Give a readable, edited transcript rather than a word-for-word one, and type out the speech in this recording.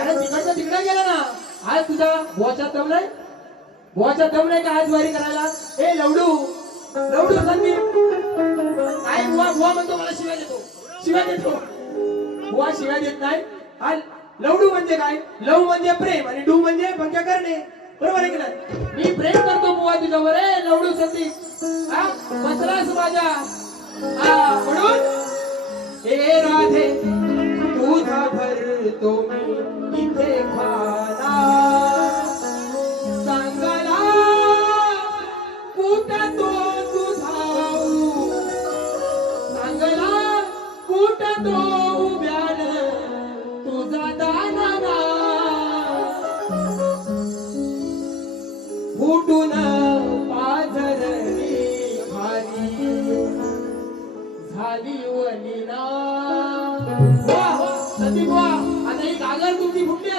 अरे तिकडचं तिकडे गेला ना. आज तुझा बुवाचा दम नाही, बुवाचा दम नाही का आज वारी करायला. ए लवडू लवडू संदीप काय बुवा बुवा म्हणतो मला शिव्या देतो, शिव्या देतो. बुवा शिव्या देत नाही. हा लवडू म्हणजे काय, लव म्हणजे प्रेम आणि डू म्हणजे भंग्या करणे, बरोबर आहे की नाही. मी प्रेम करतो बुवा तुझ्यावर. ए लवडू संदीप हा बसलास माझ्या म्हणून ए राधे तुझा भरतो मी इथे खाना. सांगला कुठं तो तुझा सांगला कुठं तो उभ्यान तुझा दाना फुटून पाझरली खाली झाली वनिना. वा वा संदीप वा. आता ही गागर तुमची फुटली.